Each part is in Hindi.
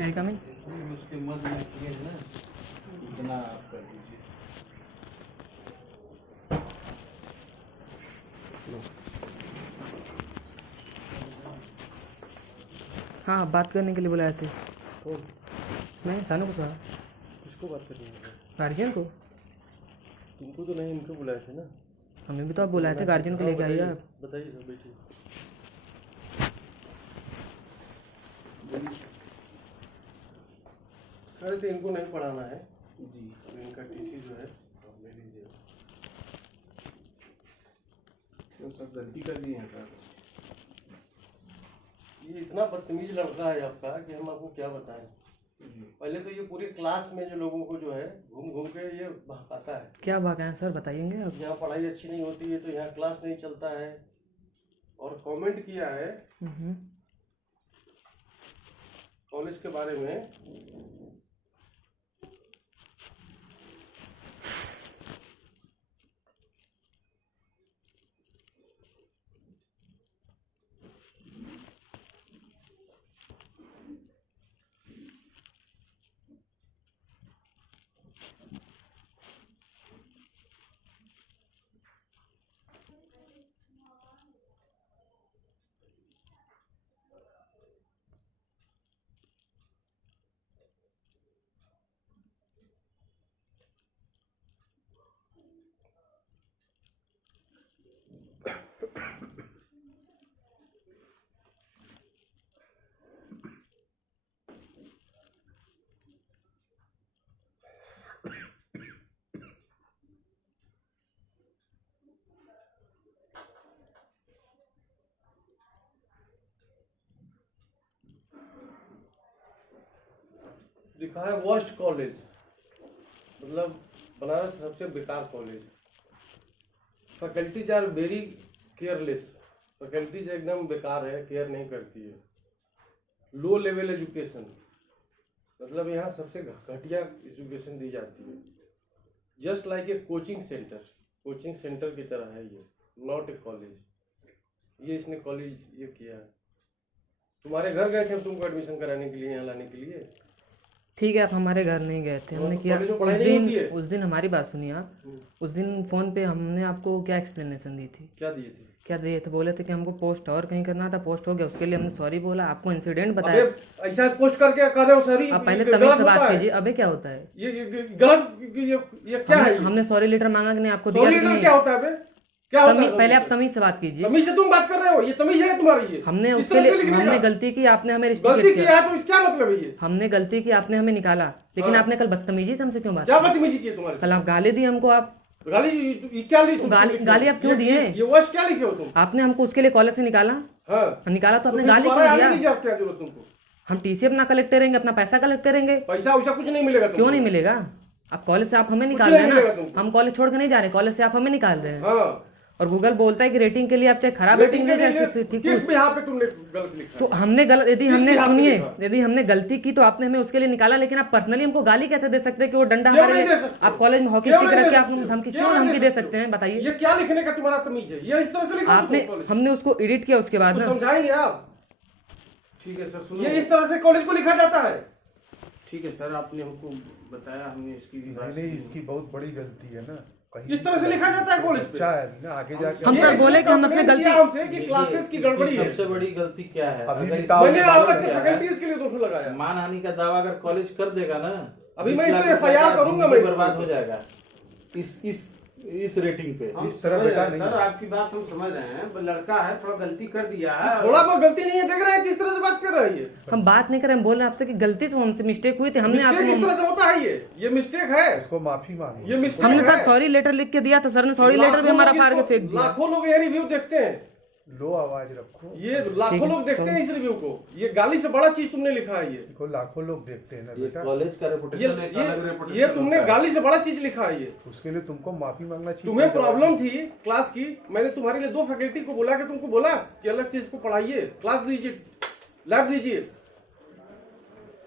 मेरी कमी उसके मत में किए ना इतना आप कर दीजिए। हाँ, बात करने के लिए बुलाए थे। कौन? नहीं, सानू को कहा। किसको बात करनी है? गार्जियन को। तुमको तो नहीं, इनको बुलाए थे ना। हमें भी तो आप बुलाए थे, गार्जियन को लेके आइए आप। बताइए सर, बैठिए। अरे तो इनको नहीं पढ़ाना है जी तो इनका टीसी जो है आप ले लीजिए। तो सब गलती कर दिए हैं सर। ये इतना बदतमीज लड़का है आपका कि हम आपको क्या बताएं। जी पहले तो ये पूरे क्लास में जो लोगों को जो है घूम घूम के ये बहकाता है। क्या भागा सर, बताइएंगे आप। यहाँ पढ़ाई अच्छी नहीं होती है तो यहाँ क्लास नहीं चलता है। और कमेंट किया है कॉलेज के बारे में। लिखा है वर्स्ट कॉलेज, मतलब बनारस सबसे बेकार college. Faculties are very careless. Faculties एकदम बेकार है, केयर नहीं करती है। लो लेवल एजुकेशन, मतलब यहाँ सबसे घटिया एजुकेशन दी जाती है। Just like a coaching centre, coaching centre की तरह है ये, नॉट ए कॉलेज। ये इसने कॉलेज ये किया है। तुम्हारे घर गए थे हम तुमको एडमिशन कराने के लिए, यहाँ लाने के लिए। ठीक है, आप हमारे घर नहीं गए थे, हमने किया उस दिन हमारी बात सुनिए आप। उस दिन फोन पे हमने आपको क्या एक्सप्लेनेशन दी थी? क्या दिए थे? क्या दिए थे? बोले थे कि हमको पोस्ट और कहीं करना था, पोस्ट हो गया, उसके लिए हमने सॉरी बोला, आपको इंसिडेंट बताया। ऐसा पोस्ट करके कर रहे हो सॉरी? आप पहले तमीज से बात कीजिए। अबे क्या होता है ये गलत, ये क्या है? हमने सॉरी लेटर मांगा कि नहीं, आपको दिया कि नहीं? क्या होता है? क्या होता है? पहले आप तमीज से बात कीजिए। तमीज से तुम बात कर रहे हो? ये तमीज है तुम्हारी? ये हमने उसके लिए हमने गलती की, आपने हमें गलती किया है तो क्या मतलब है? ये हमने गलती की, आपने हमें निकाला, लेकिन आपने कल बदतमीजी से हमसे क्यों बात? क्या बदतमीजी की तुम्हारे? कल आप गाली दी हमको। आप गाली क्या ली? गाली आप क्यों दिए? ये वर्ष क्या लिखे हो तुम? आपने हमको उसके लिए कॉलेज से निकाला। हाँ निकाला तो आपने गाली क्यों दिया? क्या जरूरत तुमको? हम टीसी अपना कलेक्ट करेंगे, अपना पैसा कलेक्ट करेंगे। पैसा वैसा कुछ नहीं मिलेगा। क्यों नहीं मिलेगा? आप कॉलेज से आप हमें निकाल रहे हैं ना, हम कॉलेज छोड़ के नहीं जा रहे, कॉलेज से आप हमें निकाल रहे हैं। और गूगल बोलता है कि रेटिंग के लिए आप चाहे खराब रेटिंग दे जाए, ठीक है। यहाँ पे तुमने गलत लिखा तो हमने गलत, यदि हमने सुनिए, यदि हमने गलती की तो आपने हमें उसके लिए निकाला, लेकिन आप पर्सनली हमको गाली कैसे दे सकते हैं कि वो डंडा हमारे लिए? आप कॉलेज में हॉकी स्टिक रख के आप धमकी क्यों धमकी दे सकते हैं? बताइए। ये क्या लिखने का तुम्हारा तमीज है? ये इस तरह से लिखा आपने, हमने उसको एडिट किया उसके बाद ना। समझाएंगे आप? ठीक है सर, सुनो। ये इस तरह से कॉलेज को लिखा जाता है? ठीक है सर, आपने हमको बताया, हमने इसकी भी बात नहीं, इसकी बहुत बड़ी गलती है ना। इस तरह से लिखा जाता है कॉलेज पे? अच्छा है ना, आगे जाके हम सर बोले कि हम अपने गलती हमसे कि क्लासेस की गड़बड़ी है। सबसे बड़ी गलती क्या है? अभी अगर बताओ। मैंने अलग से फैकल्टीज के लिए दोष लगाया। मानहानि का दावा अगर कॉलेज कर देगा ना, अभी 20 मैं लाख इसमें रुपए FIR का करूंगा, जिंदगी मैं बर्बाद हो जाएगा इस रेटिंग पे। इस तरह बेटा नहीं। सर आपकी बात हम समझ रहे हैं, लड़का है, थोड़ा गलती कर दिया है। थोड़ा बहुत गलती नहीं है, देख रहे हैं किस तरह से बात कर रही है। हम बात नहीं कर रहे, हम बोल रहे हैं आपसे कि गलती से हमसे मिस्टेक हुई थी, हमने मिस्टेक इस आपको, तरह से होता है? ये मिस्टेक है। उसको माफी मांगो। ये मिस्टेक हमने है। सर सॉरी लेटर लिख के दिया था, सर ने सॉरी लेटर भी हमारा फाड़ के फेंक दिया। लाखों लोग ये रिव्यू देखते हैं, लो आवाज रखो। ये लाखों लोग देखते हैं इस रिव्यू को। ये गाली से बड़ा चीज तुमने लिखा है। ये देखो लाखों लोग देखते हैं ना ये बेटा। कॉलेज का रेपुटेशन एक अलग रेपुटेशन ये तुमने होता है। गाली से बड़ा चीज लिखा है। ये उसके लिए तुमको माफी मांगना चाहिए। तुम्हें प्रॉब्लम थी क्लास की, मैंने तुम्हारे लिए 2 फैकल्टी को बुला के तुमको बोला कि अलग चीज को पढ़ाइए, क्लास दीजिए, लैब दीजिए।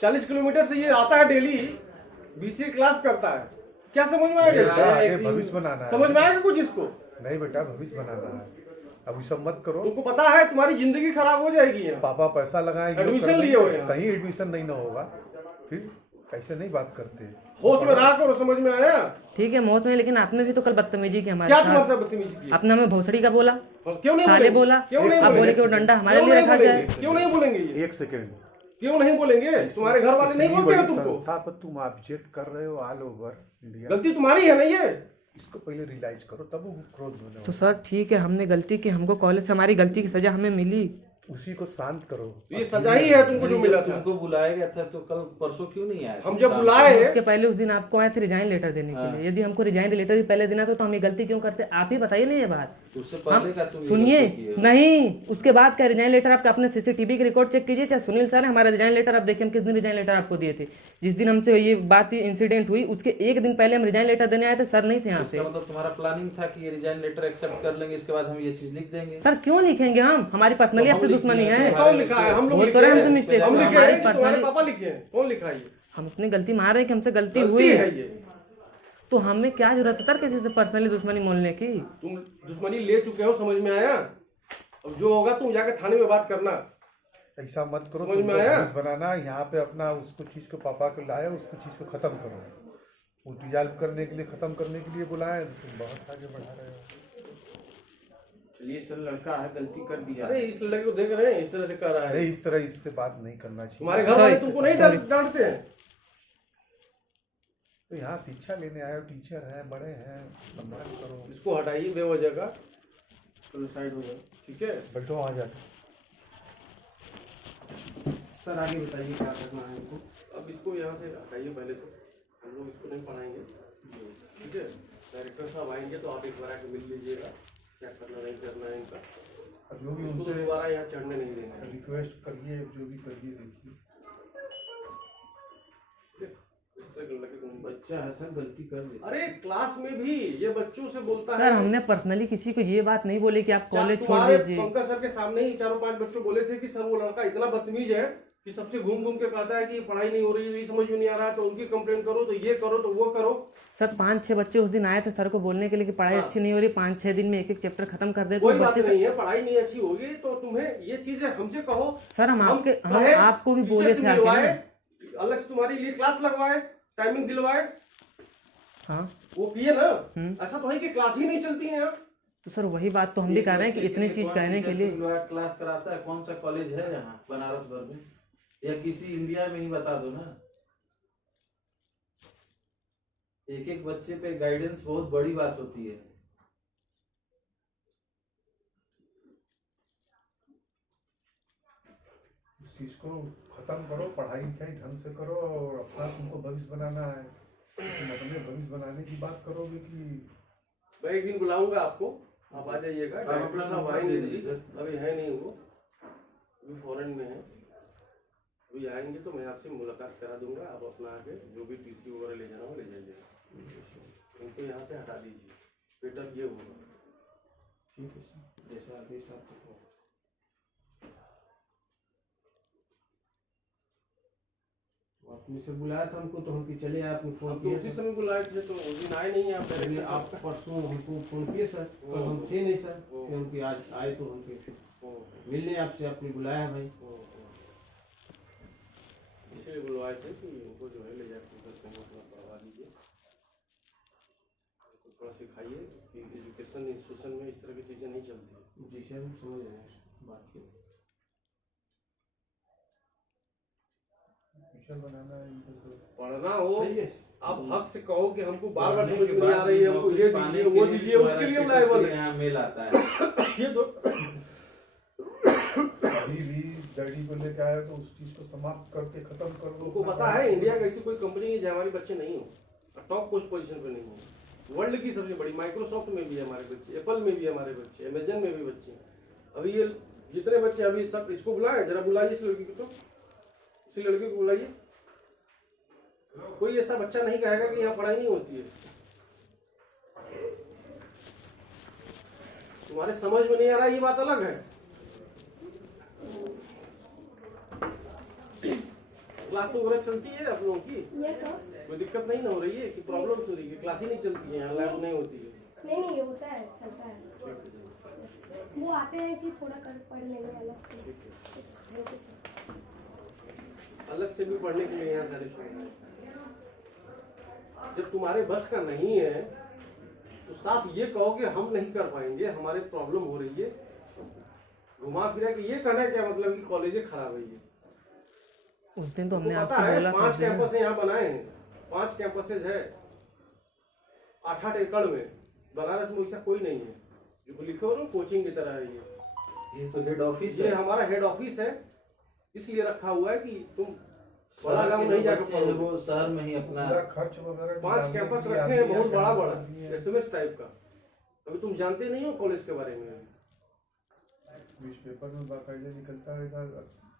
40 किलोमीटर से ये आता है डेली, बीसीए क्लास करता है। क्या समझ में आएगा? आगे भविष्य बनाना है। समझ में आएगा कुछ इसको? नहीं बेटा, भविष्य बनाना है। अब ये सब मत करो। तुमको पता है तुम्हारी जिंदगी खराब हो जाएगी। यहाँ पापा पैसा लगाएंगे, एडमिशन लिए हुए हैं। कहीं एडमिशन नहीं ना होगा। फिर ऐसे नहीं बात करते। होश में रहा करो, समझ में आया? ठीक है मौत में, लेकिन आपने भी तो कल बदतमीजी की हमारे क्या तुम्हारे साथ। साथ बदतमीजी की? आपने हमें भोसड़ी का बोला, क्यों नहीं साले बोलेंगे? बोला, क्यों नहीं आप बोले बोलेंगे? कि वो डंडा हमारे क्यों लिए नहीं रखा गया बोलेंगे? है। क्यों नहीं बोलेंगे ये? एक सेकेंड, क्यों नहीं बोलेंगे? तुम्हारे घर वाले नहीं इतनी बोलते हैं बड़ी तुमको? संस्था पर तुम ऑब्जेक्ट कर रहे हो ऑल ओवर इंडिया। गलती तुम्हारी है नहीं है? इसको पहले रियलाइज करो तब वो क्रोध होने तो सर ठीक है, हमने गलती की, हमको कॉलेज से हमारी गलती की सजा हमें मिली। उसी को शांत करो। तो ये सजा ही है तुमको जो मिला था। तुमको बुलाया गया था तो कल परसों क्यों नहीं आया? हम जब बुलाए उसके पहले उस दिन आपको आए थे रिजाइन लेटर देने के लिए। यदि हमको रिजाइन लेटर भी पहले देना था तो हम ये गलती क्यों करते? आप ही बताइए ना ये बात। उससे पहले का तुम सुनिए, ये गलती किए हो। नहीं उसके बाद का रिजाइन लेटर आपका अपने सीसीटीवी की रिकॉर्ड चेक कीजिए, चाहे सुनील सर है हमारा रिजाइन लेटर आप देखिए हम किस दिन रिजाइन लेटर आपको दिए थे। जिस दिन हमसे ये बात इंसिडेंट हुई उसके एक दिन पहले हम रिजाइन लेटर देने आए थे, सर नहीं थे यहाँ पे। इसका मतलब तुम्हारा प्लानिंग था कि ये रिजाइन लेटर एक्सेप्ट कर लेंगे, इसके बाद हम ये चीज लिख देंगे। सर क्यों लिखेंगे हम? हमारी पर्सनली तो हम आपसे लिख दुश्मनी दिए, है। कौन लिखा है? हम लोग वो लिखे तो रहे हैं। हमसे मिस्टेक, हम लिखे हमारी हैं कि तुम्हारे पर्सनली पापा लिखे हैं? कौन लिखा है ये? हम अपनी गलती मान रहे हैं कि हमसे गलती गलती हुई है ये। तो हमें क्या जरूरत है सर किसी से पर्सनली दुश्मनी मोलने की? तुम दुश्मनी ले चुके हो, समझ में आया? अब जो होगा तुम जाके थाने में बात करना। ऐसा मत करो, समझ में तुमको आया? पुलिस बनाना यहाँ पे अपना उसको चीज को पापा को लाया, उसको चीज को खत्म करो। वो डिजॉल्व करने के लिए, खत्म करने के लिए बुलाए, तुम बहुत आगे बढ़ा रहे हो। चलिए सर, लड़का है, गलती कर दिया। अरे इस लड़के को देख रहे हैं इस तरह से कर रहा है। नहीं, इस तरह इससे बात नहीं करना चाहिए। तुम्हारे घर वाले Sorry, तुमको नहीं sorry. डांटते हैं? तो यहाँ शिक्षा लेने आए हो, टीचर हैं, बड़े हैं, सम्मान करो। इसको हटाइए बेवजह का। चलो साइड हो जाओ, ठीक है? बैठो वहाँ जाके। सर आगे बताइए क्या करना है इनको। अब इसको यहाँ से हटाइए पहले तो। हम लोग इसको नहीं पढ़ाएंगे, ठीक है? डायरेक्टर साहब आएंगे तो आप एक बार आके मिल लीजिएगा, क्या करना नहीं करना है इनका। और जो भी इसको उनसे दोबारा यहाँ चढ़ने नहीं देना है, रिक्वेस्ट करिए, जो भी करिए, देखिए। ठीक है? इस तरह के लड़के को नहीं- बच्चा है सर, गलती कर दी। अरे क्लास में भी ये बच्चों से बोलता सर है। हमने पर्सनली किसी को ये बात नहीं बोली कि आप कॉलेज छोड़ तुम्हारे दीजिए। पंकज सर के सामने ही 4-5 बच्चों बोले थे कि सर वो लड़का इतना बदतमीज है कि सबसे घूम घूम के कहता है कि पढ़ाई नहीं हो रही है, ये समझ में नहीं आ रहा है, तो उनकी कंप्लेंट करो, तो ये करो, तो वो करो। सर 5-6 बच्चे उस दिन आए थे सर को बोलने के लिए कि पढ़ाई अच्छी नहीं हो रही, 5-6 दिन में एक एक चैप्टर खत्म कर दे तो कोई बात बच्चे। नहीं है, पढ़ाई नहीं अच्छी होगी तो तुम्हें ये चीजें हमसे कहो। सर हम कहे, आपको भी टीचर बोले से थे आके मिलवाए, ना। अलग से तुम्हारे लिए क्लास लगवाए, टाइमिंग दिलवाए, हाँ वो किए ना। ऐसा तो है कि क्लास ही नहीं चलती है यहाँ। तो सर वही बात तो हम भी कह रहे हैं कि इतनी चीज कहने के लिए। क्लास कराता है, कौन सा कॉलेज है यहाँ बनारस भर में या किसी इंडिया में ही बता दो ना। एक एक बच्चे पे गाइडेंस बहुत बड़ी बात होती है। उस चीज को खत्म करो, पढ़ाई लिखाई ढंग से करो और अपना तुमको भविष्य बनाना है। तुम अपने भविष्य बनाने की बात करोगे कि मैं एक दिन बुलाऊंगा आपको, आप आ जाइएगा। आप डायरेक्टर अपना साहब नंबर आएंगे दे अभी, दीजिए। अभी है नहीं वो, अभी फॉरेन में है। अभी आएंगे तो मैं आपसे मुलाकात करा दूंगा, आप अपना आके जो भी टीसी वगैरह ले जाना हो ले जाइएगा। इनको यहाँ से हटा दीजिए, बेटा ये होगा। ठीक है सर, जैसा आदेश आपको हो। आपने से बुलाया था हमको तो हम कि चले आए, आपने फोन हम तो किया उसी था। समय बुलाए थे, तो उस दिन आए नहीं आप अरे डायरेक्टर आप परसों हमको फोन किए सर, कल हम थे नहीं सर, फिर हम कि आज आए तो हम फिर मिलने आपसे, आपने बुलाया भाई। इसलिए बुलवाए थे कि उनको जो है ले जाकर उधर कहीं अपना पढ़वा दीजिए, उनको थोड़ा सिखाइए कि एजुकेशन इंस्टीट्यूशन में इस तरह की चीज़ें नहीं चलती। जी सर, हम समझ रहे हैं बात की। फ्यूचर बनाना है इनको तो। पढ़ना हो, सही है। आप हक से कहो कि हमको बार बार पढ़ने समझ के में नहीं आ बाद रही है, हमको नौकरी ये पाने दीजिए के वो लिए दीजिए, उसके लिए हम लायबल है। यहाँ मेल आता है। ये तो अभी भी डैडी को लेके आए तो उस चीज को समाप्त करके खत्म कर दो। तुमको पता है इंडिया की ऐसी कोई कंपनी है जहाँ हमारे बच्चे नहीं हो, टॉप पोस्ट पोजीशन पे नहीं हो। वर्ल्ड की सबसे बड़ी माइक्रोसॉफ्ट में भी है हमारे बच्चे, एप्पल में भी हमारे बच्चे, अमेजन में भी बच्चे। अभी ये जितने बच्चे अभी सब, इसको बुलाए जरा, बुलाइए इस लड़की को, तो इसी लड़के को बुलाइए। कोई ऐसा बच्चा नहीं कहेगा कि यहाँ पढ़ाई नहीं होती है। तुम्हारे समझ में नहीं आ रहा ये बात अलग है। क्लास वगैरह चलती है आप लोगों की? Yes sir. कोई दिक्कत नहीं ना हो रही है कि प्रॉब्लम हो रही है? क्लास ही नहीं चलती है यहाँ, लैब नहीं होती है? नहीं नहीं, ये होता है, चलता है। वो आते हैं कि थोड़ा कर पढ़ लेंगे अलग से। ठीक है। Thank you sir. अलग से भी पढ़ने के लिए यहाँ सारी सुविधाएं हैं। जब तुम्हारे बस का नहीं है तो साफ ये कहो कि हम नहीं कर पाएंगे, हमारे प्रॉब्लम हो रही है। घुमा फिरा के ये कहना क्या मतलब कि कॉलेजें खराब है ये? उस दिन तो हमने तुमको पता आपसे है बोला था 5 उस दिन ना। कैंपस यहाँ बनाए हैं, 5 कैंपसेज है 8-8 एकड़ में। बनारस में वैसा कोई नहीं है जो लिखे हो ना कोचिंग की तरह है ये तो हेड ऑफिस ये है। हमारा हेड ऑफिस है, इसलिए रखा हुआ है कि तुम बड़ा शहर गांव के नहीं जो जाकर बच्चे हैं पढ़ोगे। वो शहर में ही अपना पूरा खर्च वगैरह 5 कैंपस रखे हैं बहुत बड़ा बड़ा एसएमएस टाइप का। अभी तुम जानते नहीं हो कॉलेज के बारे में, पेपर में बाकायदा निकलता है।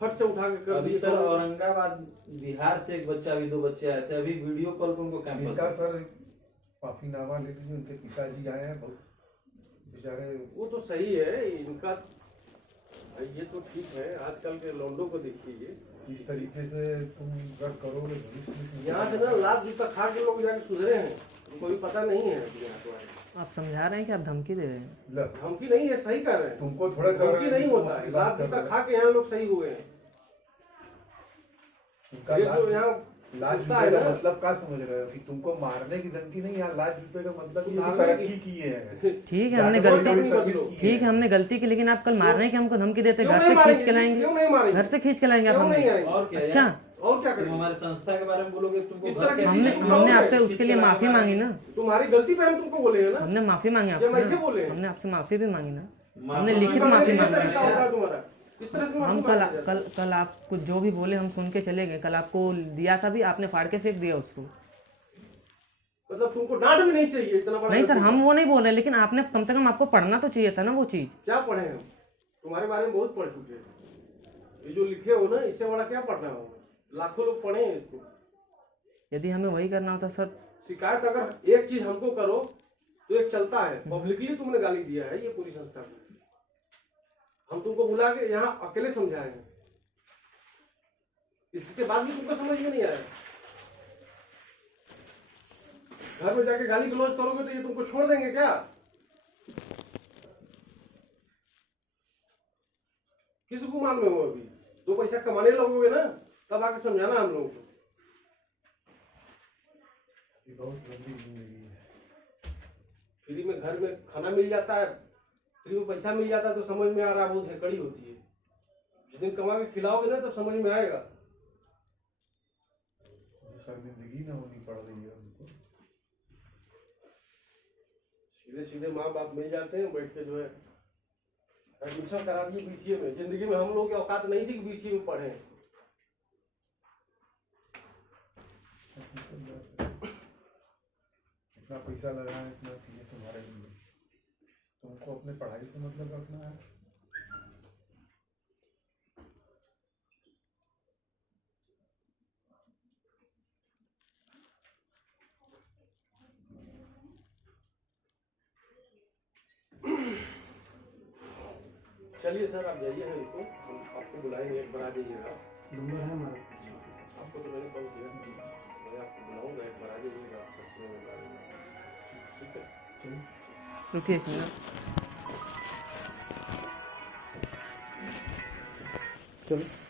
फट से उठा के कर अभी दिए। सर औरंगाबाद बिहार से एक बच्चा, अभी 2 बच्चे आए थे, अभी वीडियो कॉल पे उनको इनका कैंपस सर माफीनामा ले लीजिए, उनके पिताजी आए हैं, बहुत बेचारे। वो तो सही है इनका, ये तो ठीक है। आजकल के लौंडों को देखिए, इस तरीके से तुम रद्द करोगे भविष्य में। यहाँ से ना लात जूता खा के लोग जाके सुधरे हैं, उनको भी पता नहीं है कि यहाँ तो आए। आप समझा रहे हैं कि आप धमकी दे रहे हैं? लो, धमकी नहीं है, सही कर रहे हैं। तुमको थोड़ा कर रहे धमकी हैं, नहीं तुम होता है, अपनी लात बात कर जूता रहे खा के यहाँ लोग सही हुए हैं। उनका ये जो यहाँ लाज कुत्ता जूते है का ना, मतलब क्या समझ रहे हो कि तुमको मारने की धमकी नहीं, यहाँ लाज जूते का मतलब ये कि सुधारने तरक्की की- किए हैं। ठीक है, हमने जाके गलती कोई सर्विस की ठीक है, हमने गलती की, लेकिन आप कल मारने की हमको धमकी देते, क्यों घर नहीं से खींच के मारेंगे? लाएंगे, क्यों नहीं मारेंगे? घर से खींच के लाएंगे आप क्यों नहीं हमें। आएंगे? और क्या अच्छा, यार? और क्या तुम करेंगे? हमारे संस्था के बारे में बोलोगे, तुमको इस घर तरह के की हमने चीजें हमने करोगे? आपसे उसके लिए माफी मांगी ना, तुम्हारी गलती पे हम तुमको बोले हैं ना। हमने माफी मांगी ये आपसे वैसे ना। बोले हैं। हमने आपसे माफी भी मांगी ना, माफी हमने मांगी लिखित तो माफी ये मांगी तरीका है। होता है तुम्हारा, इस तरह से हम माफी कल मांगी जाती है। कल आपको जो भी बोले हम सुन के चले गए। कल आपको दिया था भी, आपने फाड़ के फेंक दिया उसको। मतलब तुमको डांट भी नहीं चाहिए इतना बड़ा। नहीं सर, हम वो नहीं बोल रहे, लेकिन आपने कम से कम आपको पढ़ना तो चाहिए था ना वो चीज। क्या पढ़े हम? तुम्हारे बारे में बहुत पढ़ चुके हैं। ये जो लिखे हो ना, इससे बड़ा क्या पढ़ना हो? लाखों लोग पढ़े हैं इसको। यदि हमें वही करना होता सर। शिकायत अगर एक चीज हमको करो तो एक चलता है, पब्लिकली तुमने गाली दिया है ये पूरी संस्था को। हम तुमको बुला के यहाँ अकेले समझाएंगे, इसके बाद भी तुमको समझ में नहीं आया। घर में जाके गाली गलौज करोगे तो ये तुमको छोड़ देंगे क्या? किस गुमान में हो अभी? 2 पैसा कमाने लगोगे ना, तब आके समझाना हम लोगों को। ये बहुत लंबी जिंदगी है। फ्री में घर में खाना मिल जाता है, फ्री में पैसा मिल जाता है, तो समझ में आ रहा है बहुत हेकड़ी होती है। जिस दिन कमा के खिलाओगे ना, तब समझ में आएगा। शर्मिंदगी ना होनी पड़ रही है उनको। सीधे सीधे माँ बाप मिल जाते हैं, बैठ के जो है एडमिशन करा दिए बीसीए में। जिंदगी में हम लोग की औकात नहीं थी कि बीसीए में पढ़े। इतना पैसा लगाए, इतना किए तुम्हारे लिए, तुमको अपने पढ़ाई से मतलब रखना है। चलिए सर, आप जाइए है इसको, हम आपको बुलाएंगे, एक बार आ जाइएगा। नंबर है हमारा। आपको तो मैंने कॉल किया, मैं आपको बुलाऊंगा, एक बार आ जाइएगा आप सच में बता देंगे। ठीक है, रुकिए एक मिनट। चलो।